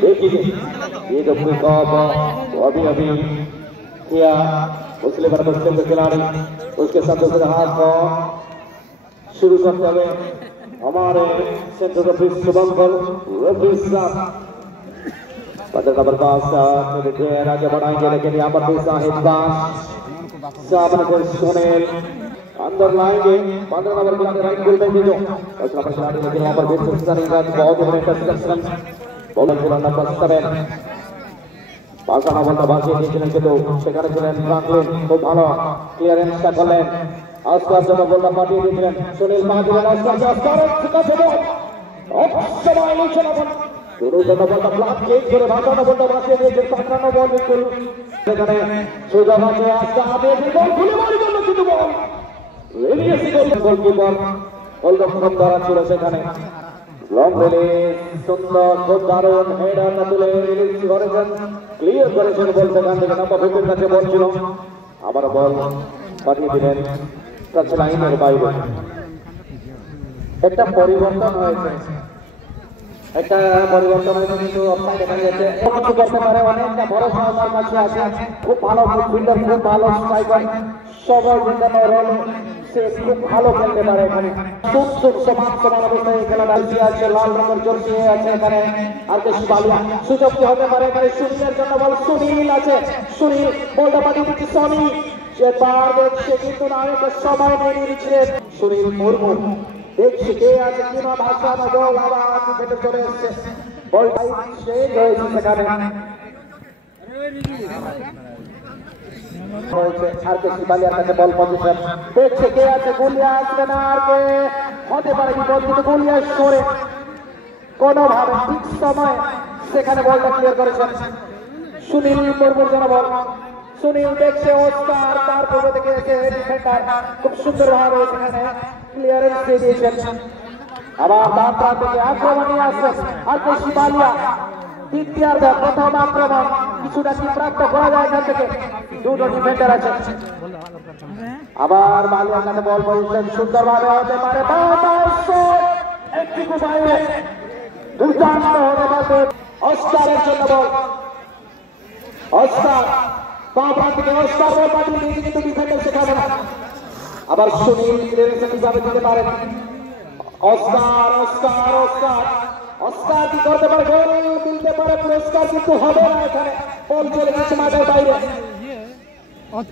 देखिए ये जो कोई कॉप अभी अभी किया मुस्लिम और मुस्लिम के खिलाड़ी उसके साथ दूसरे हाथ को शुरू करते हुए हमारे सेंटर रफी शुभंकर रफी साहब बदल नंबर 5 आगे बढ़ाएंगे लेकिन यहाँ पर भी साहिब साहब ने सुनील अंदर लाएंगे 15 नंबर खिलाड़ी राइट गोल में जो 10 नंबर खिलाड़ी लेकिन वहाँ पर भी बहुत ही कंस्ट्रक्शन बॉलर ছিল নাম্বার 7 পাঁচটা বলটা বাজিয়ে দিয়েছিলেন কিন্তু সেখানে ছিলেন ফ্রাঙ্কলিন খুব ভালো ক্লিয়ারেন্সটা করলেন আজকার জন্য বলটা পাঠিয়ে দিয়েছিলেন সুনীল মাহাদির আজকার ঠিকাছে বল অবশ্যই নিচে নামান শুরু জন্য বলটা ব্লক চেঞ্জ করে ভাষানো বলটা বাজিয়ে দিয়েছেন 15 বল বিলকুল সেখানে সুযোগ আছে আজকে আবে বল খুলে মারি জন্য কিন্তু বল রেডিয়াসি গোলকিপার অলরক্ষক দ্বারা ছিল সেখানে লং রিলিজ সুন্দর খুব দারুণ হেডার না তুলে রিলিজ করেছেন ক্লিয়ার করেছেন বল সেখান থেকে নাম্বার 15 কাছে বল ছিল আবার বল পাঠিয়ে দিলেন টাচ লাইনের বাইরে একটা পরিবর্তন হয়েছে কিন্তু অফসাইড এখানে যাচ্ছে কিছু করতে পারে অনেকটা ভরসা আমার কাছে আছে খুব ভালো মিডফিল্ডার খুব ভালো স্ট্রাইকার সবাই যেখানে রোল সে খুব ভালো খেলতে পারে এখানে সুন্দর সমান অবস্থায় খেলা ডালছি আছে লাল রঙের জার্সি আছে এখানে আর কে শিবালিয়া সুযোগ কি হতে পারে এখানে সুনীলের জন্য বল সুনীল আছে সুনীল বলটা পাঠিয়ে দিচ্ছে সনি সে বার দেখছে কিন্তু না একটা সময় নিয়ে নিচ্ছে সুনীল মুর্মু দেখছি কে আছে কিনা ভাষা না গোল আবার ফেটে চলে এসছে বল চেঞ্জ হয়েছে সেখানে আর কে শিবালিয়ার কাছে বল পজিশন দেখছে কে আছে গুলিয়া আসবে না আর কে হতে পারে বিপদ কিন্তু গুলিয়া সরে কোনোভাবে ঠিক সময় সেখানে বলটা ক্লিয়ার করেছেন সুনীল মুর্মুর জন্য বল সুনীল দেখছে ওস্কার তার পূর্ব থেকে এসে ডিফেন্ডার খুব সুন্দর ভাবে সেখানে ক্লিয়ারেন্স দিয়ে দিয়েছেন আবার ডান প্রান্ত থেকে আক্রমণ নিয়ে আসছেন আর কে শিবালিয়া দ্বিতীয়ার্ধে প্রথম আক্রমণ কিছুটা কি প্রাপ্ত করা যায় এখান থেকে দুটো ডিফেন্ডার আছে আবার বালিয়ার কাছে বল পজিশন সুন্দরভাবে হতে পারে একটু বাইরে দুর্দান্ত হতে পারে অস্কারের জন্য বল অস্কার বাবা থেকে অস্কার বল পাঠিয়ে দিয়েছে কিন্তু ডিফেন্ডার সেখানে আবার সুনীল ক্লিয়ারেন্স কিভাবে দিতে পারেন অস্কার অস্কার অস্কার অস্কার কি করতে পারে গোল দিতে পারে পুরস্কার কিন্তু হবে না এখানে বল চলে গেছে মাঠের বাইরে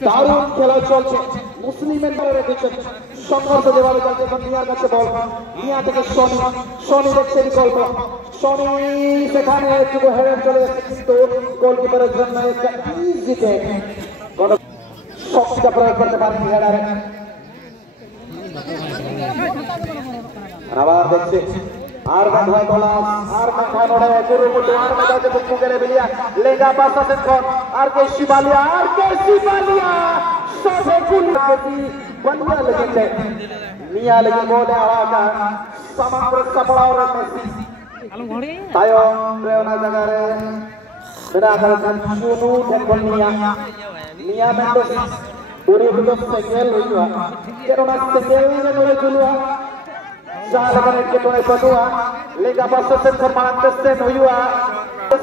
দারুণ খেলা চলছে মুসলিমের দলে রেখেছেন সংঘর্ষ যেভাবে চলছে মিয়ার কাছে বল মিয়া থেকে সনি দেখছে বিকল্প সনি সেখানে একটু হেরে চলে গেছে কিন্তু গোলকিপারের জন্য একটা ইজিতে কোন শক্তিটা প্রয়োগ করতে পারেনি হেডারে আবার দেখছে আর মাথায় বলাস আর মাথায় নড়ে গুরু মুটু আর মাথায় বুকু করে বিলিয়া লেগা পাস আছে কোন আর কে শিবালিয়া সবে গুলি কেটি বনিয়া লেগেছে মিয়া লেগে বলে আওয়াজ সমগ্র সপড়াওর মেসি তাইও রেওনা জায়গারে বিনা করেছেন শুনু দেখুন মিয়া মেন্ডেস পুরি ভিতর সেকেল হইয়া কেননা সেকেল নেমে চলুয়া Jalan ke tuan kedua, Liga Basel Semarang Testen Huyua,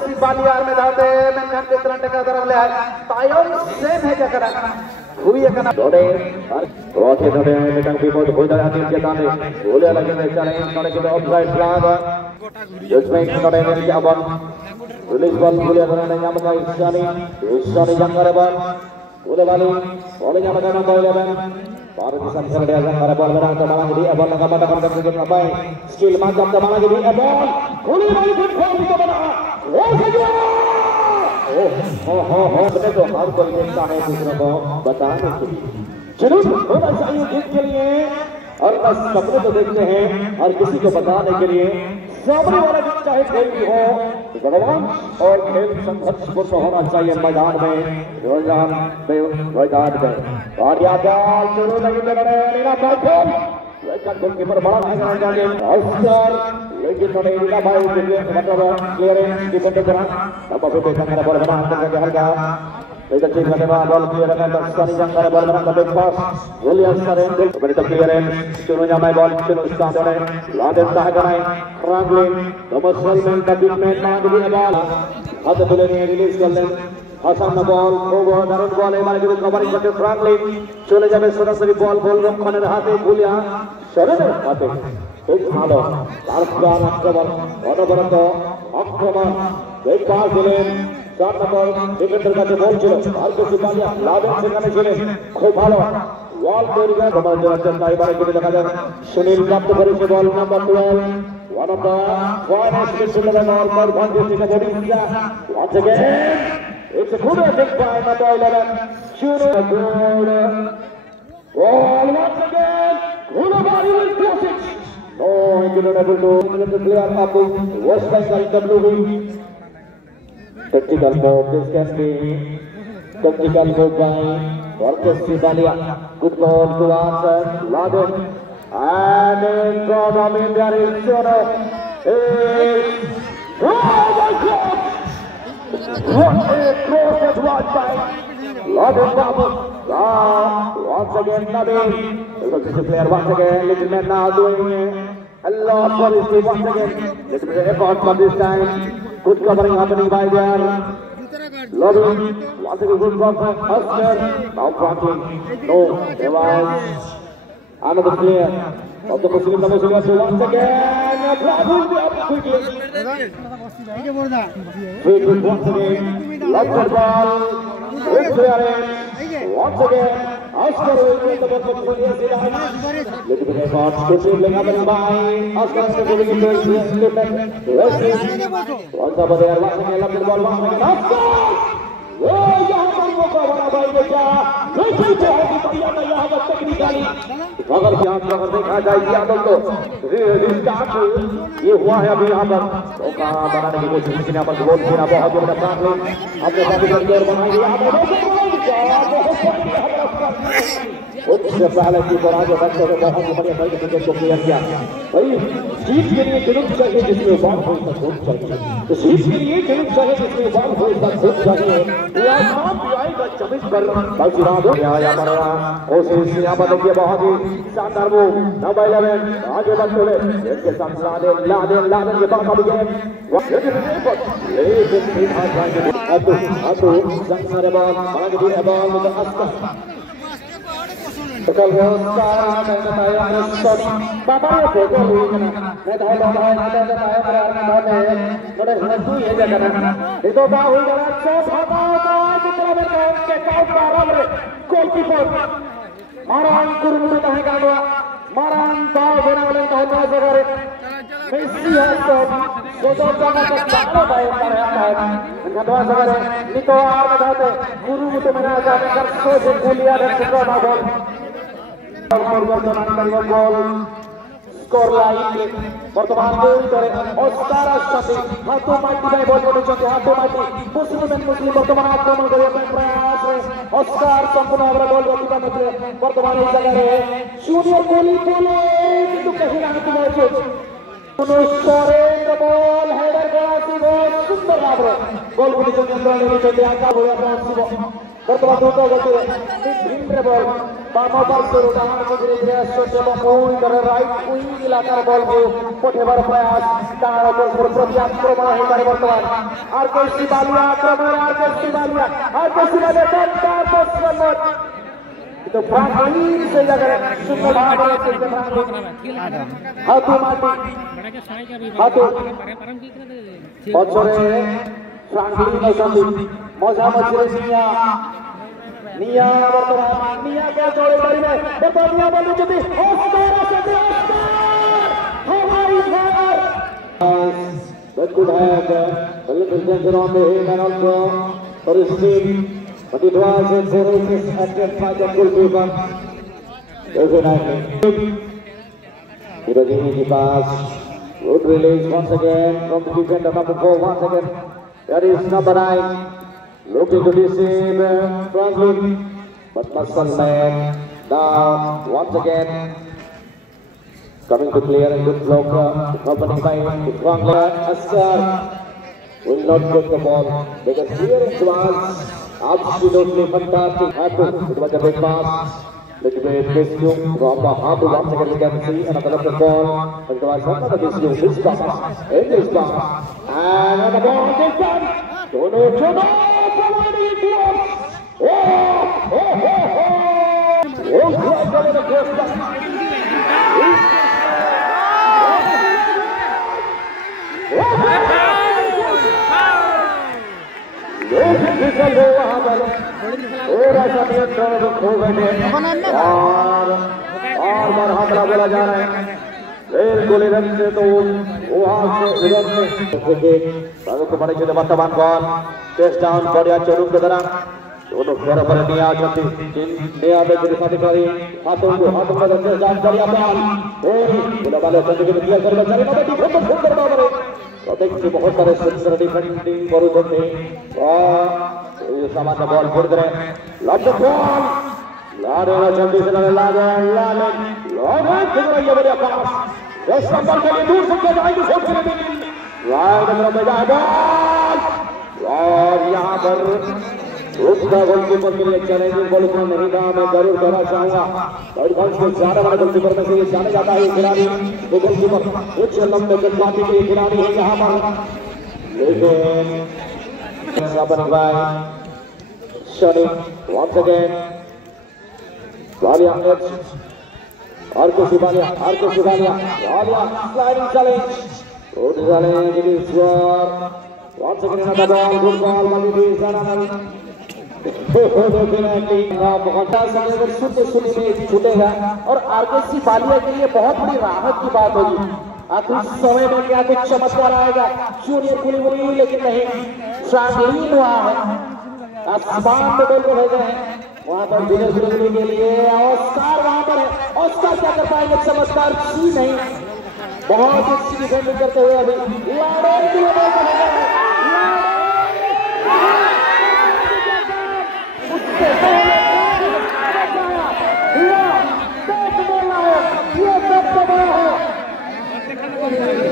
Sibaliar medate menkan keteran dekat dalam lihat, tayong sen hanya kerana, Huya kerana. Dode, oke dode menkan pivot boleh hati kita ni, boleh lagi mencari kalau kita offside flag, judgement dode dari Jabon, release ball boleh kerana yang menjadi Isani jangkar ball, boleh balik, boleh yang menjadi ball lebar. Baru bisa dia jangkar ball berang terbang jadi ball nak pada pada kerja apa? Skill mantap terbang jadi ball, boleh balik pun itu mana? Oh, benar tu harus berjaya है दूसरों को बताने के लिए जरूर थोड़ा सा यूं जीत के लिए और बस सपने तो देखते हैं और किसी को बताने के लिए सामने वाला भी चाहे कोई भी हो भगवान और खेल संघर्ष पूर्ण होना चाहिए मैदान में मैदान में और या बॉल शुरू नहीं कर रहे हैं नीला बैठल लेकिन गोलकीपर बड़ा भागना चाहिए ऑस्कर लेकिन थोड़े नीला भाई मतलब क्लियरेंस डिफेंडर करा तब फिर देखा मेरा बॉल बना अंदर के हल्का It's a kick at the ball clear and the Sunny Janga ball on the big pass. Williams surrender. But the clearance. Chununya my ball. Chunu start on it. Laden Tahaganai. Franklin. The Muslim the big man man the ball. Other Bulani release the Hasan the ball. Over the ball. Emma covering the Franklin. Chule Jabe Surasari ball. Ball from Khaner Hate. Julia. Surrender. Hate. It's Halo. Arfgan Akraman. Onabarando. Akraman. Big pass in. 4 number defender কাছে বল ছিল আর কিছু পালিয়া লাভেন সেখানে ছিলেন খুব ভালো ওয়াল তৈরি করে তোমার জন্য এবারে করে দেখা যায় সুনীল প্রাপ্ত করেছে বল number 12 one of the finest special or for one district of Odisha once again it's a good attack by number 11 Shuru good ball once again Gulabari will cross it no he could not able to clear up West Bengal WB tactical move, this can be tactical move by Marcus Sibalia. Good ball to answer, Laden. And in front of him there is Shono. Oh my God! What a cross at one time. Laden double. Once again, Nabil. This is a player once again. Little man now doing a lot for his team once again. Little bit of effort for this time. Good covering happening by there. Loving. Once again, good block by Oscar. Now Franklin. No, there was another player of the Muslim Muslim. Once again, Prabhu up quickly. Quickly once again. Lots of ball. Good clearance. Once again. Oscar will get the ball for the little bit of effort. Good happening by Oscar. Once over there, watching a lovely ball. Once again, Oscar! Oh, यहाँ पर मौका बना भाई बेटा नहीं तो है कि यहाँ पर यहाँ पर टेक्निकली अगर यहाँ पर अगर देखा जाए यहाँ पर तो रिस्टार्ट ये हुआ है अभी यहाँ पर मौका बनाने की कोशिश लेकिन यहाँ पर गोल खेला बहुत जोर का अपने काफी जोर बनाएंगे यहाँ पर उससे पहले की बराज बच्चों को बहुत ही बढ़िया तरीके से को क्लियर किया भाई जीत के लिए जुनून चाहिए जिसमें बाल हो सकता चाहिए तो जीत के लिए जुनून चाहिए जिसमें बाल हो सकता चाहिए या नाम आएगा 24 पर बाकी रात हो गया या मरना कोशिश यहाँ पर देखिए बहुत ही शानदार वो नंबर 11 आगे बढ़ते हुए इसके साथ लादेन के बाद अभी गेम लेकिन ठीक हाथ जाएंगे अतो जंगरे बॉल आगे भी बॉल में Oscar Bekal sekarang ada saya Kristen. Bapak ya bego ini kan. Saya tahu bapak ada saya berarti mana. Sudah hentu ya jangan. Itu tahu jangan coba kita bermain ke kau parah goalkeeper. Marang kurung tahan kadua. Marang tahu benar benar tahu sekarang. Messi atau Sodor jangan terlalu baik terhadap. Kedua sekarang Niko Arme tahu guru itu mana jangan kerso kuliah dan sekolah bol. Gol skor lain berteman dari Oscar Asati satu mati by ball condition satu mati Muslim berteman akraman dari Pras Oscar संपूर्ण अवरा ball goalkeeper मध्ये वर्तमान इस जगह junior गोली बोले किंतु कहीं ना कहीं मौजूद अनुसारे बॉल हेडर कराती बहुत सुंदर लाभरे गोल कंडीशन नियंत्रण लेने के लिए आका होया फ्रांसिबो वर्तमान दूसरा गोल ड्रीम बॉल बामा बॉल से उठाने के लिए सोचे बॉल कर राइट विंग इलाका बॉल को पठेबार प्रयास तार पर प्रति आक्रमण है कर वर्तमान आरकेसी बालिया आक्रमण आरकेसी बालिया तार पर मत तो फ्रांकलिन से जगह सुंदर भाग से हाथों बचरे फ्रांकलिन असंदी मजा मचरे निया वर्तमान निया क्या जोड़े बारी में बर्तनिया बंद चुकी ऑस्कर हमारी fire that could have a little danger on the head and also for his team but it was a ferocious attempt by the goalkeeper. Definitely it was an easy pass. Good release once again from the defender number 4 once again. There is number 9 looking to deceive Franklin, but muscle man now once again coming to clear a good blocker accompanied by Franklin. Ascar will not get the ball because clearance was absolutely fantastic tackle. It was a big pass. Little bit rescue from the half to one second. We can see another left ball. It was another rescue. This pass, in this pass, and the ball is done. Jono, providing it to us. Oh, God, the first pass. और हमला बोला जा रहा है बिल्कुल इधर से तो वहां से इधर से को बड़े छोटे वर्तमान बॉल टेस्ट डाउन बढ़िया चोरुम के तरह दोनों फेर पर नहीं आ सकती नया बैच के साथ खड़ी हाथों में टेस्ट डाउन बढ़िया बॉल बोला वाले संजय के दिया कर बचाने का डिफेंस खूब करता है प्रत्येक से बहुत सारे सेंसर डिफेंडिंग करूଛନ୍ତି और सामान्य बॉल फोड़ रहे लॉन्ग बॉल लारे चंदी से लागे लॉन्ग फिर ये बढ़िया पास 10 नंबर के लिए दूर से जाएगी शॉट के लिए राइट तरफ में जाए बॉल और यहां पर उसका गोलकीपर के लिए चैलेंजिंग बॉल को नहीं था मैं जरूर कहना चाहूंगा और बहुत से ज्यादा बड़ा गोलकीपर में से ये जाने जाता है खिलाड़ी वो गोलकीपर उच्च लंबे गतिवादी के खिलाड़ी है यहां पर लेकिन साबन भाई शनि once again वालिया आरके शिवालिया वालिया स्लाइडिंग चैलेंज और चैलेंज इस बार once again another ball good ball Maliki Sananal छूटेगा और आरके बालिया के लिए बहुत बड़ी राहत की बात होगी आखिरी समय में क्या कुछ चमत्कार आएगा जूनियर कुलीवरी लेकिन नहीं शांगलीन हुआ है आसमान में गोल को भेजे हैं वहां पर जूनियर कुलीवरी के लिए ऑस्कार वहां पर है ऑस्कार क्या कर पाएंगे चमत्कार ही नहीं बहुत अच्छी डिफेंडिंग करते हुए अभी लाड़े के लिए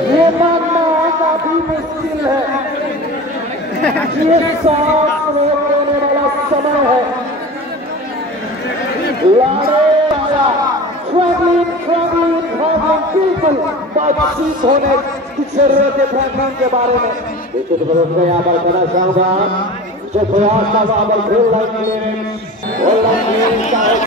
ये मानना काफी मुश्किल है ये सांस रोकने वाला समय है लाड़े वाला ट्रैवलिंग पीपल बातचीत होने की जरूरत है फ्रैंकलिन के बारे में देखिए तो मैं यहाँ पर कहना चाहूंगा जो प्रयास का